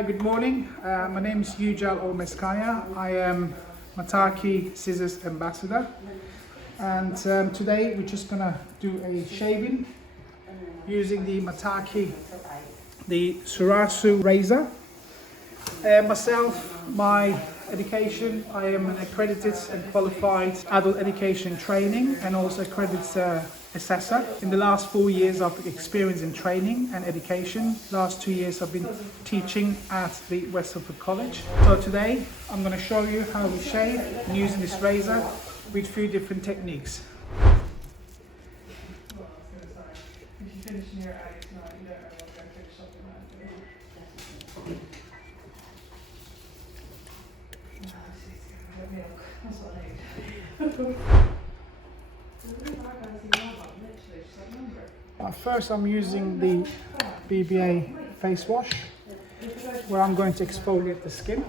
Hi, good morning. My name is Yucel Olmezkaya. I am Matakki Scissors Ambassador. And today we're just going to do a shaving using the Matakki, the Suraisu razor. Myself, my education, I am an accredited and qualified adult education training and also accredited assessor. In the last 4 years I've experience in training and education. Last 2 years I've been teaching at the West Suffolk College. So today I'm going to show you how we shave using this razor with 3 different techniques. First I'm using the BBA face wash where I'm going to exfoliate the skin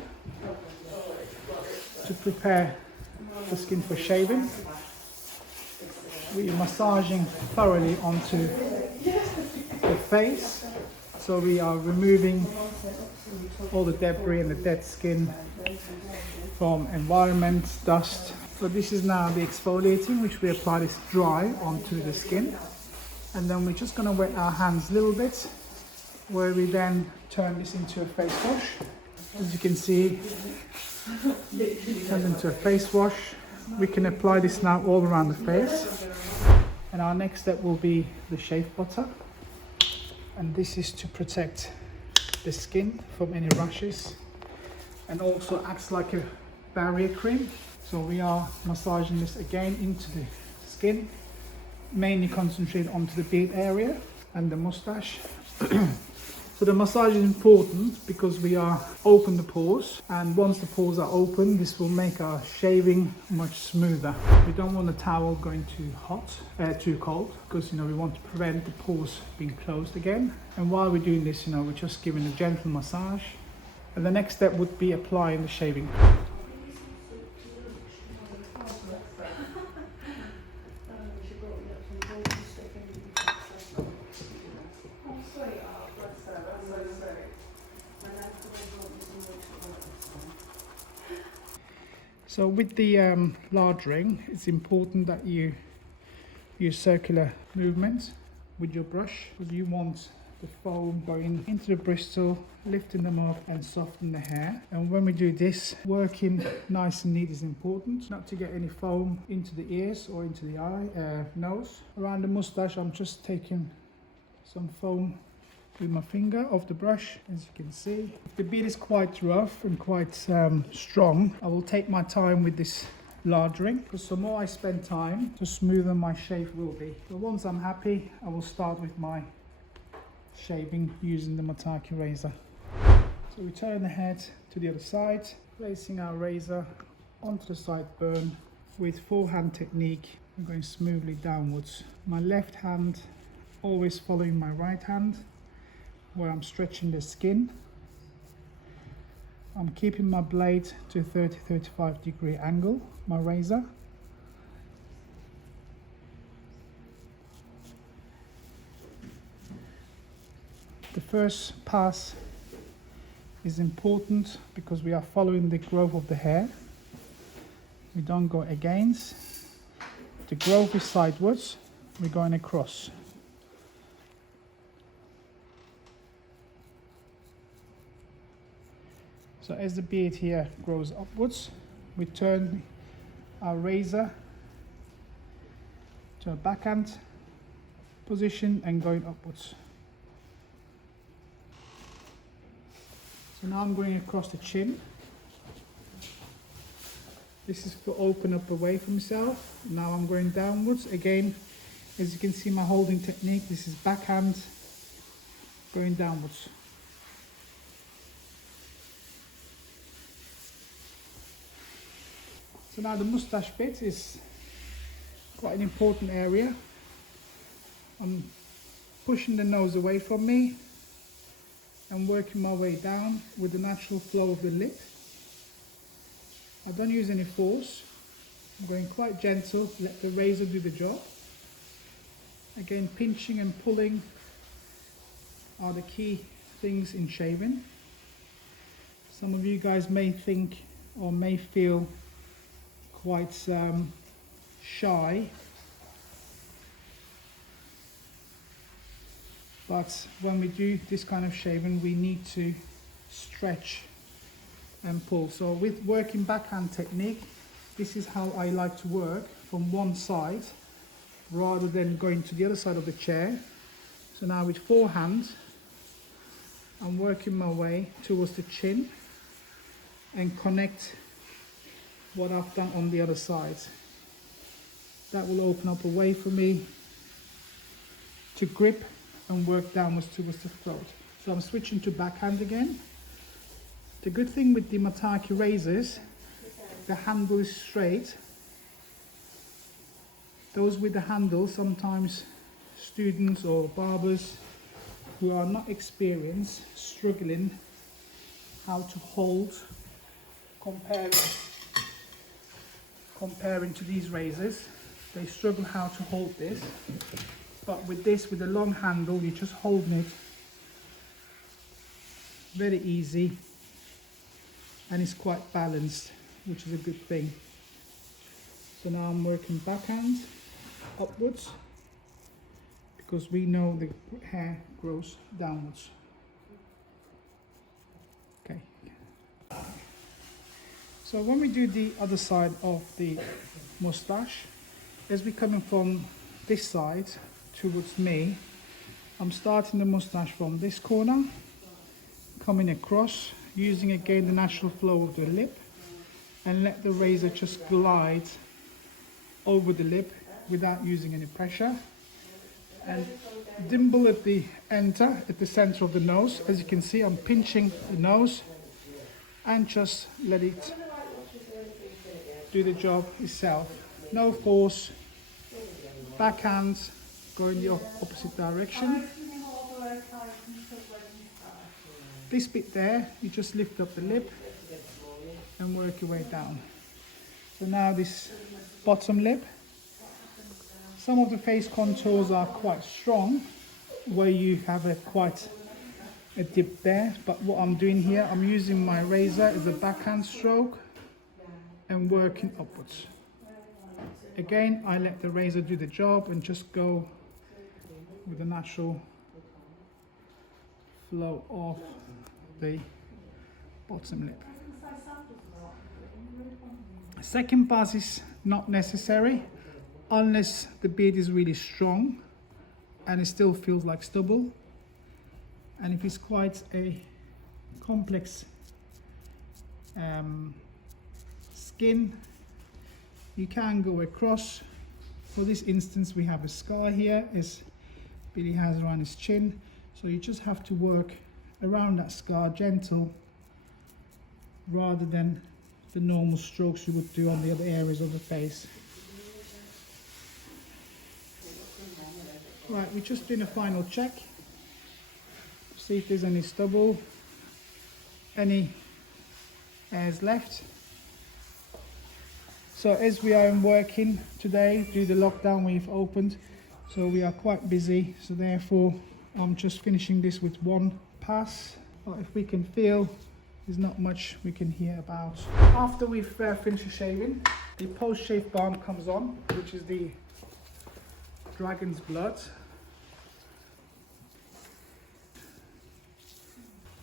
to prepare the skin for shaving. We are massaging thoroughly onto the face, so we are removing all the debris and the dead skin from environment, dust. So this is now the exfoliating, which we apply this dry onto the skin. And then we're just going to wet our hands a little bit, where we then turn this into a face wash. As you can see, it turns into a face wash. We can apply this now all around the face. And our next step will be the shave butter. And this is to protect the skin from any rashes and also acts like a barrier cream. So we are massaging this again into the skin. Mainly concentrate onto the beard area and the mustache. So the massage is important because we are open the pores, and once the pores are open, this will make our shaving much smoother. We don't want the towel going too cold, because we want to prevent the pores being closed again. And while we're doing this, we're just giving a gentle massage. And the next step would be applying the shaving. So with the lardering, it's important that you use circular movements with your brush. You want the foam going into the bristle, lifting them up and soften the hair. And when we do this, working nice and neat is important, not to get any foam into the ears or into the nose. Around the mustache, I'm just taking some foam with my finger off the brush, as you can see. If the beard is quite rough and quite strong, I will take my time with this lardering, because the more I spend time, the smoother my shave will be. So once I'm happy, I will start with my shaving using the Matakki razor. So we turn the head to the other side, placing our razor onto the sideburn with forehand technique. I'm going smoothly downwards. My left hand always following my right hand, where I'm stretching the skin. I'm keeping my blade to a 30-35 degree angle, my razor. The first pass is important because we are following the growth of the hair. We don't go against. The growth is sideways, we're going across. So as the beard here grows upwards, we turn our razor to a backhand position and going upwards. So now I'm going across the chin. This is to open up away from myself. Now I'm going downwards. Again, as you can see, my holding technique, this is backhand going downwards. So now the mustache bit is quite an important area. I'm pushing the nose away from me and working my way down with the natural flow of the lip. I don't use any force. I'm going quite gentle, let the razor do the job. Again, pinching and pulling are the key things in shaving. Some of you guys may think or may feel quite shy, but when we do this kind of shaving we need to stretch and pull. So with working backhand technique, this is how I like to work, from one side rather than going to the other side of the chair. So now with forehand I'm working my way towards the chin and connect what I've done on the other side. That will open up a way for me to grip and work downwards towards the throat. So I'm switching to backhand again. The good thing with the Matakki razors, the handle is straight. Those with the handle, sometimes students or barbers who are not experienced, struggling how to hold, comparing to these razors, they struggle how to hold this. But with this, with the long handle, you're just holding it very easy, and it's quite balanced, which is a good thing. So now I'm working backhand upwards, because we know the hair grows downwards. Okay. So when we do the other side of the moustache, as we're coming from this side towards me, I'm starting the moustache from this corner, coming across, using again the natural flow of the lip, and let the razor just glide over the lip without using any pressure, and dimple at the enter at the center of the nose. As you can see, I'm pinching the nose and just let it do the job itself. No force. Backhand going the opposite direction. This bit there, you just lift up the lip and work your way down. So now this bottom lip, some of the face contours are quite strong, where you have quite a dip there, but what I'm doing here, I'm using my razor as a backhand stroke and working upwards. Again, I let the razor do the job and just go with the natural flow of the bottom lip. Second pass is not necessary unless the beard is really strong and it still feels like stubble, and if it's quite a complex skin, you can go across. For this instance, we have a scar here as Billy has around his chin, so you just have to work around that scar, gentle, rather than the normal strokes you would do on the other areas of the face. Right, we're just doing a final check, see if there's any stubble, any hairs left. So as we are working today, due to the lockdown, we've opened, so we are quite busy, so therefore I'm just finishing this with one pass. But if we can feel, there's not much we can hear about. After we've finished shaving, the post-shave balm comes on, which is the dragon's blood.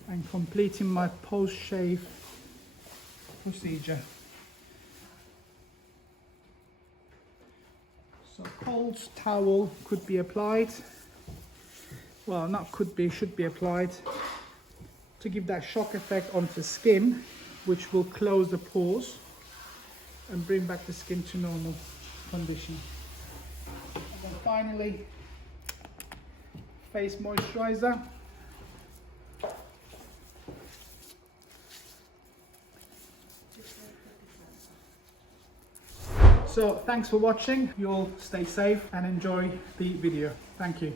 And completing my post-shave procedure. So cold towel could be applied. Well, not could be, should be applied to give that shock effect onto the skin, which will close the pores and bring back the skin to normal condition. And then finally, face moisturizer. So thanks for watching. You all stay safe and enjoy the video. Thank you.